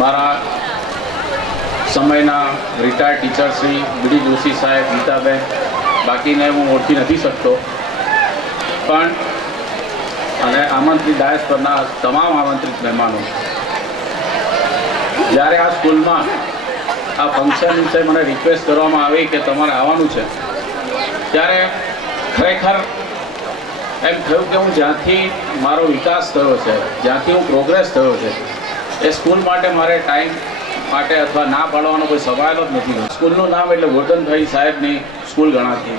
મારા સમયના retired teacher Shri બીડી જોશી સાહેબ, ગીતાબેન, બાકીને હું ઓળખી નથી શકતો, પણ અને આમંત્રિત ડાયસ પરના તમામ આમંત્રિત મહેમાનો, જ્યારે આ સ્કૂલમાં આ ફંક્શન વિશે મને રિક્વેસ્ટ કરવામાં આવી કે તમારે આવવાનું છે, ત્યારે ખરેખર એમ થયું કે હું જ્યાંથી મારો વિકાસ થયો છે, જ્યાંથી હું પ્રોગ્રેસ થયો છે, એ સ્કૂલ માટે મારે ટાઈમ માટે અથવા ના પાડવાનો કોઈ સવાલ જ નથી. સ્કૂલનું નામ એટલે ગોરધનભાઈ સાહેબની સ્કૂલ ગણાતી.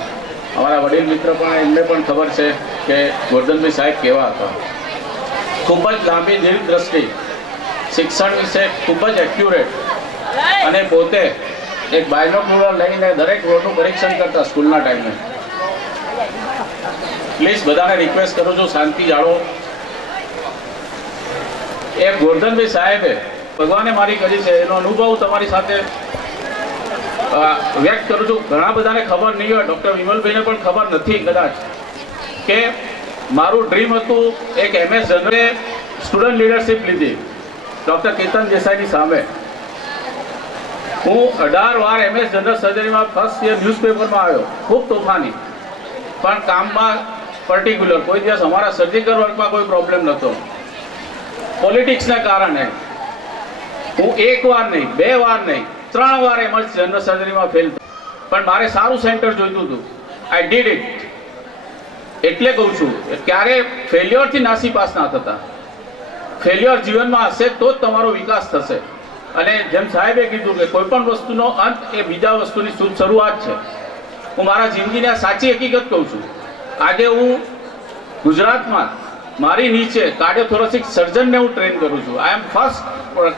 અમારા વડીલ મિત્ર પણ એમને પણ ખબર છે કે ગોરધનભાઈ સાહેબ કેવા હતા. ખૂબ જ લાંબી દીર્ઘદ્રષ્ટિ, શિક્ષણ વિશે ખૂબ જ એક્યુરેટ, અને પોતે એક બાયનોક્યુલર લઈને દરેક રોડનું પરીક્ષણ કરતા સ્કૂલના ટાઈમે. પ્લીઝ બધાને રિક્વેસ્ટ કરું છું, શાંતિ જાળવો. એ ગોરધનભાઈ સાહેબે ભગવાને મારી કરી છે, એનો અનુભવ તમારી સાથે વ્યક્ત કરું છું. ઘણા બધાને ખબર નહીં હોય, ડૉક્ટર વિમલભાઈને પણ ખબર નથી કદાચ, કે મારું ડ્રીમ હતું એક MS જનરલે સ્ટુડન્ટ લીડરશિપ લીધી ડૉક્ટર કેતન દેસાઈની સામે. હું 18 વાર MS જનરલ સર્જરીમાં ફર્સ્ટ યર ન્યૂઝપેપરમાં આવ્યો, ખૂબ તોફાની, પણ કામમાં પર્ટિક્યુલર. કોઈ દિવસ અમારા સર્જિકલ વર્કમાં કોઈ પ્રોબ્લેમ નહોતો. પોલિટિક્સના કારણે હું 1 વાર નહીં, 2 વાર નહીં, 3 વાર એમર્જન્સી જનરલ સર્જરીમાં ફેલ થયો. પણ મારે સારું સેન્ટર જોઈતું હતું. I did it. એટલે કહું છું, ક્યારે ફેલ્યોરથી નાસીપાસ ના થતા. ફેલ્યોર જીવનમાં હશે તો જ તમારો વિકાસ થશે. અને જેમ સાહેબે કીધું કે કોઈ પણ વસ્તુનો અંત એ બીજા વસ્તુની શરૂઆત છે. હું મારા જિંદગીની આ સાચી હકીકત કહું છું. આજે હું ગુજરાતમાં મારી નીચે કાર્ડિયોથોરેસિક સર્જનને હું ટ્રેન કરું છું. આઈ એમ ફર્સ્ટ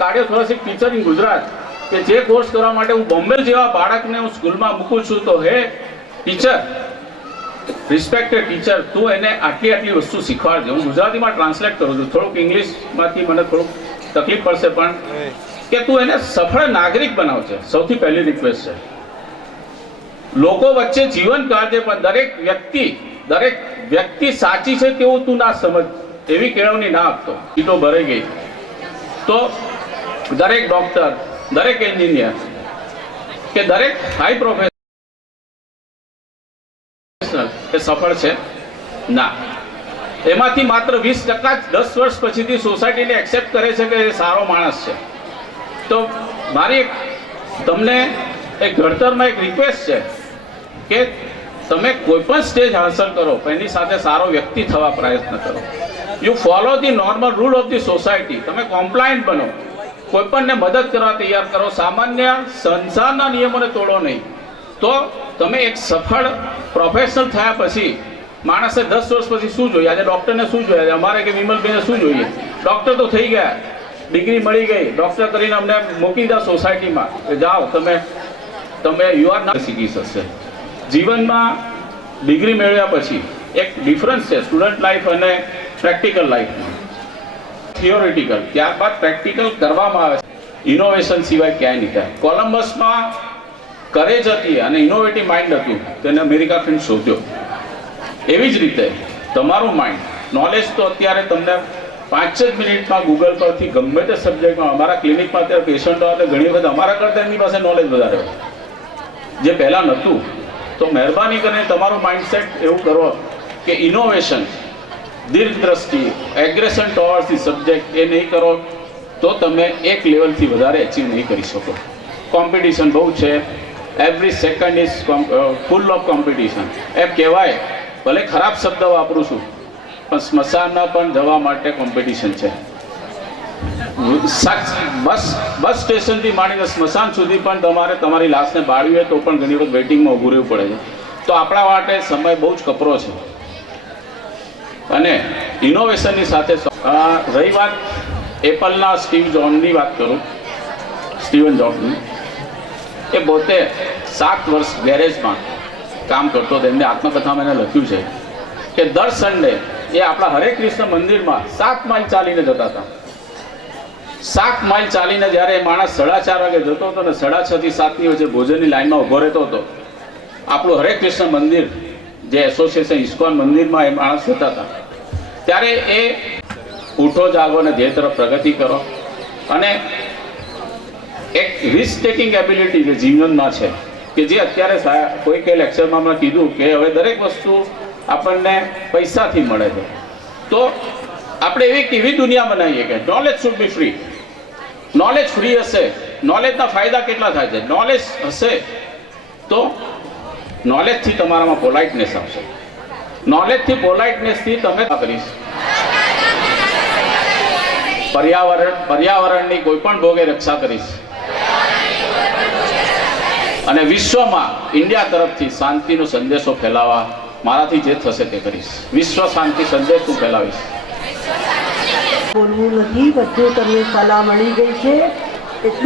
કાર્ડિયોથોરેસિક ટીચર ઇન ગુજરાત, કે જે કોર્સ કરવા માટે હું બોમ્બે જેવા બાળકને હું સ્કૂલમાં મૂકું છું. તો હે ટીચર, રિસ્પેક્ટેડ ટીચર, તું એને આટલી વસ્તુ શીખવાડજે. હું ગુજરાતીમાં ટ્રાન્સલેટ કરું છું, થોડુંક ઇંગ્લિશમાંથી મને થોડુંક તકલીફ પડશે, પણ કે તું એને સફળ નાગરિક બનાવજે. સૌથી પહેલી રિક્વેસ્ટ છે. લોકો વચ્ચે જીવન કાઢજે, પણ દરેક વ્યક્તિ સાચી છે તેવું તું ના સમજ, એવી કેળવણી ના આપતો. સીટો ભરાઈ ગઈ તો દરેક ડોક્ટર, દરેક એન્જિનિયર કે દરેક હાઈ પ્રોફેશનલ એ સફળ છે ના. એમાંથી માત્ર 20% જ 10 વર્ષ પછીથી સોસાયટીને એક્સેપ્ટ કરે છે કે એ સારો માણસ છે. તો મારી તમને એક ઘડતરમાં એક રિક્વેસ્ટ છે કે તમે કોઈ પણ સ્ટેજ હાંસલ કરો, એની સાથે સારો વ્યક્તિ થવા પ્રયત્ન કરો. You follow the normal rule of the society. તમે કોમ્પ્લાયન્ટ બનો, કોઈ પણને મદદ કરવા તૈયાર કરો. સામાન્ય સંસારના નિયમોને તોડો નહીં. તો તમે એક સફળ પ્રોફેશનલ થયા પછી માણસે 10 વર્ષ પછી શું જોઈએ? આજે ડૉક્ટરને શું જોઈએ? અમારે કે વિમલભાઈને શું જોઈએ? ડૉક્ટર તો થઈ ગયા, ડિગ્રી મળી ગઈ, ડૉક્ટર કરીને અમને મૂકી દા સોસાયટીમાં કે જાઓ તમે યુ આર ના શીખી શકશે. જીવનમાં ડિગ્રી મેળવ્યા પછી એક ડિફરન્સ છે સ્ટુડન્ટ લાઈફ અને પ્રેક્ટિકલ લાઈફમાં. થિયોરિટિકલ, ત્યારબાદ પ્રેક્ટિકલ કરવામાં આવે છે. ઇનોવેશન સિવાય ક્યાંય નહીં થાય. કોલમ્બસમાં કરેજ હતી અને ઇનોવેટિવ માઇન્ડ હતું, તેને અમેરિકા ફ્રેન્ડ શોધ્યો. એવી જ રીતે તમારું માઇન્ડ, નોલેજ તો અત્યારે તમને 5 જ મિનિટમાં ગૂગલ પરથી ગમે તે સબ્જેક્ટમાં, અમારા ક્લિનિકમાં અત્યારે પેશન્ટો આવે ઘણી વખત અમારા કરતાં એમની પાસે નોલેજ વધારે હોય, જે પહેલાં નહોતું. તો મહેરબાની કરીને તમારું માઇન્ડસેટ એવું કરો કે ઇનોવેશન, દીર્ઘદ્રષ્ટિ, એગ્રેશન ટુવર્ડ્સ ધી સબ્જેક્ટ એ નહીં કરો તો તમે એક લેવલથી વધારે અચીવ નહીં કરી શકો. કોમ્પિટિશન બહુ છે. Every second is full of competition. એમ કહેવાય, ભલે ખરાબ શબ્દ વાપરું છું, પણ સ્મશાનમાં પણ જવા માટે કોમ્પિટિશન છે. બસ સ્ટેશનથી માંડીને સ્મશાન સુધી પણ તમારે તમારી લાશને બાળવી હોય તો પણ ઘણી વખત વેઇટિંગમાં ઊભું રહેવું પડે છે. તો આપણા માટે સમય બહુ જ કપરો છે. અને ઇનોવેશનની સાથે રહી વાત એપલના સ્ટીવ જોબની વાત કરું, સ્ટીવન જોબની, એ પોતે 7 વર્ષ ગેરેજમાં કામ કરતો હતો. એમને આત્મકથામાં એને લખ્યું છે કે દર સન્ડે એ આપણા હરે કૃષ્ણ મંદિરમાં 7 માઇલ ચાલીને જતા હતા. 7 માઇલ ચાલીને જ્યારે માણસ 4:30 વાગે જતો હતો ને 6:30 થી 7ની વચ્ચે ભોજનની લાઈનમાં ઊભો રહેતો હતો, આપણું હરે કૃષ્ણ મંદિર જે એસોસિએશન ઇસ્કોન મંદિરમાં એ માણસ જતા હતા, ત્યારે એ ઉઠો જાગો અને ધ્યેય તરફ પ્રગતિ કરો. અને એક રિસ્ક ટેકિંગ એબિલિટી જે જીવનમાં છે કે જે અત્યારે કોઈ કે લેક્ચરમાં મેં કીધું કે હવે દરેક વસ્તુ આપણને પૈસાથી મળે છે, તો આપણે એવી દુનિયા બનાવીએ કે knowledge should be free. Knowledge free હશે, નોલેજના ફાયદા કેટલા થાય છે? નોલેજ હશે તો નોલેજથી તમારામાં પોલાઇટનેસ આવશે, નોલેજથી પોલાઇટનેસથી તમે કરીશ. પર્યાવરણની કોઈ પણ ભોગે રક્ષા કરીશ અને વિશ્વમાં ઇન્ડિયા તરફથી શાંતિનો સંદેશો ફેલાવવા મારાથી જે થશે તે કરીશ. વિશ્વ શાંતિ સંદેશ હું ફેલાવીશ. બોલવું નથી, બધું તમને સલાહ મળી ગઈ છે એટલું